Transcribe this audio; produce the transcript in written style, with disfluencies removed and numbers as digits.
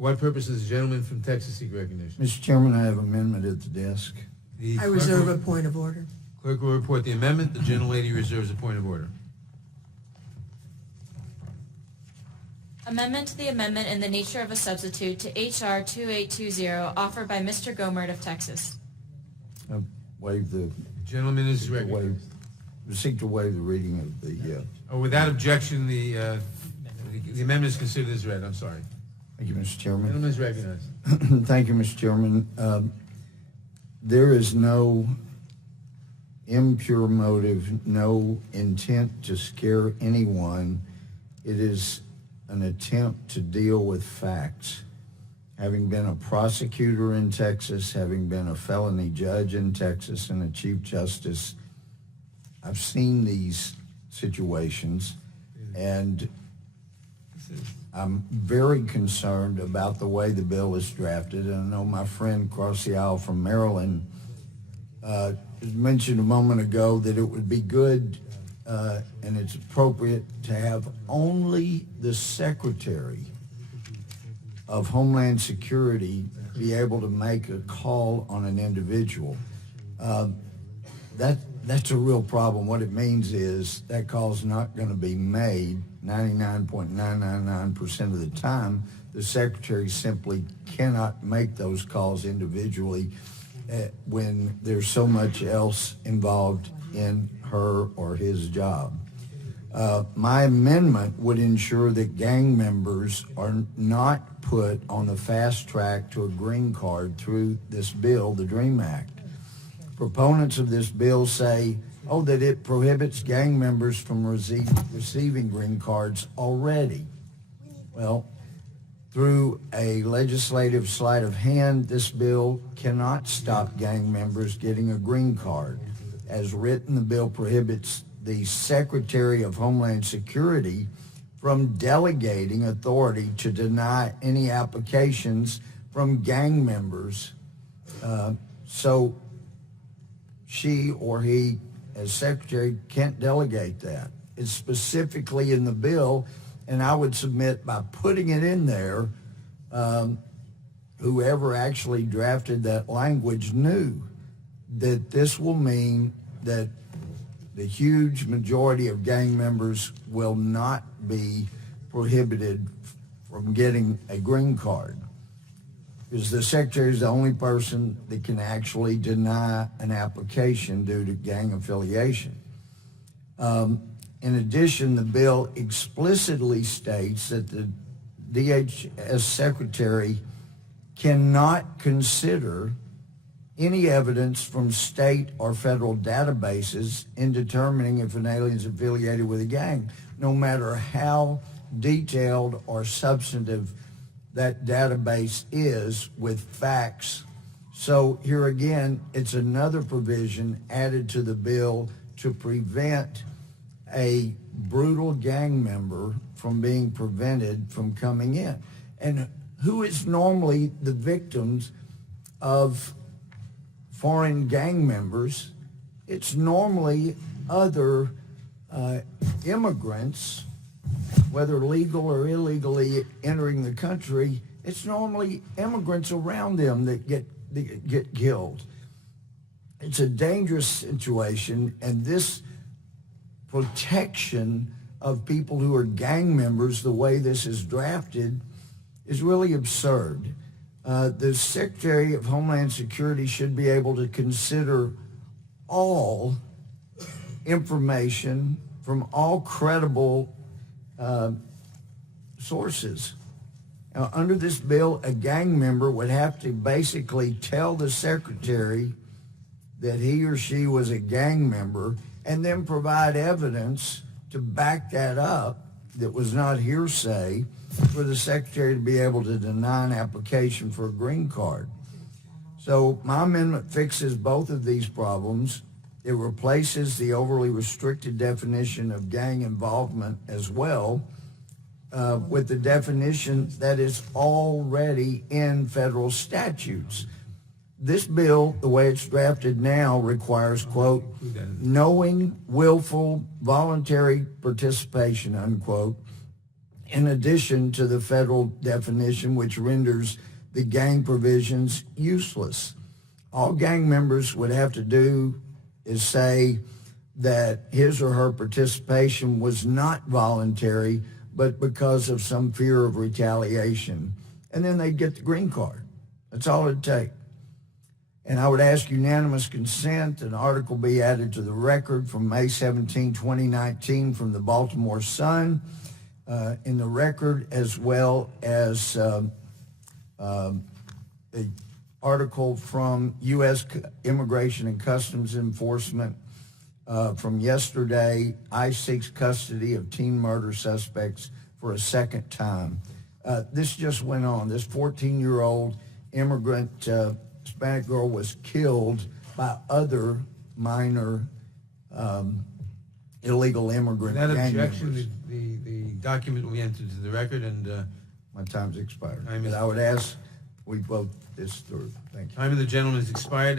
For what purpose does the gentleman from Texas seek recognition? Mr. Chairman, I have an amendment at the desk. I reserve a point of order. Clerk will report the amendment. The gentlelady reserves a point of order. Amendment to the amendment in the nature of a substitute to H.R. 2820 offered by Mr. Gohmert of Texas. Waive the, Gentleman is recognized. seek to waive the reading of the, Without objection, the amendment is considered as read. I'm sorry. thank you, Mr. Chairman. Gentleman is recognized. Thank you, Mr. Chairman. There is no impure motive, no intent to scare anyone. It is an attempt to deal with facts. Having been a prosecutor in Texas, having been a felony judge in Texas and a chief justice, I've seen these situations, and I'm very concerned about the way the bill is drafted. And I know my friend across the aisle from Maryland mentioned a moment ago that it would be good and it's appropriate to have only the Secretary of Homeland Security be able to make a call on an individual. That's a real problem. What it means is that call's not going to be made 99.999% of the time. The Secretary simply cannot make those calls individually when there's so much else involved in her or his job. My amendment would ensure that gang members are not put on the fast track to a green card through this bill, the DREAM Act. Proponents of this bill say, that it prohibits gang members from receiving green cards already. Well, through a legislative sleight of hand, this bill cannot stop gang members getting a green card. As written, the bill prohibits the Secretary of Homeland Security from delegating authority to deny any applications from gang members. So she or he, as Secretary, can't delegate that. It's specifically in the bill, and I would submit by putting it in there, whoever actually drafted that language knew that this will mean that the huge majority of gang members will not be prohibited from getting a green card, because the Secretary is the only person that can actually deny an application due to gang affiliation. In addition, the bill explicitly states that the DHS Secretary cannot consider any evidence from state or federal databases in determining if an alien is affiliated with a gang, no matter how detailed or substantive that database is with facts. So here again, it's another provision added to the bill to prevent a brutal gang member from being prevented from coming in. And who is normally the victims of foreign gang members? It's normally other immigrants, whether legal or illegally entering the country. It's normally immigrants around them that get killed. It's a dangerous situation, and this protection of people who are gang members, the way this is drafted, is really absurd. The Secretary of Homeland Security should be able to consider all information from all credible sources. Now, under this bill, a gang member would have to basically tell the Secretary that he or she was a gang member and then provide evidence to back that up that was not hearsay for the Secretary to be able to deny an application for a green card. So my amendment fixes both of these problems. It replaces the overly restricted definition of gang involvement as well with the definition that is already in federal statutes. This bill, the way it's drafted now, requires, quote, knowing, willful, voluntary participation, unquote, in addition to the federal definition, which renders the gang provisions useless. All gang members would have to do is say that his or her participation was not voluntary, but because of some fear of retaliation. And then they'd get the green card. That's all it'd take. And I would ask unanimous consent an article be added to the record from May 17, 2019 from the Baltimore Sun in the record, as well as the article from U.S. Immigration and Customs Enforcement from yesterday. ICE seeks custody of teen murder suspects for a second time. This just went on. This 14-year-old immigrant Hispanic girl was killed by other minor illegal immigrant Without gang objection, members. the document will be entered to the record, and My time's expired. Time is- But I would ask we vote this through. Thank you. time of the gentleman has expired.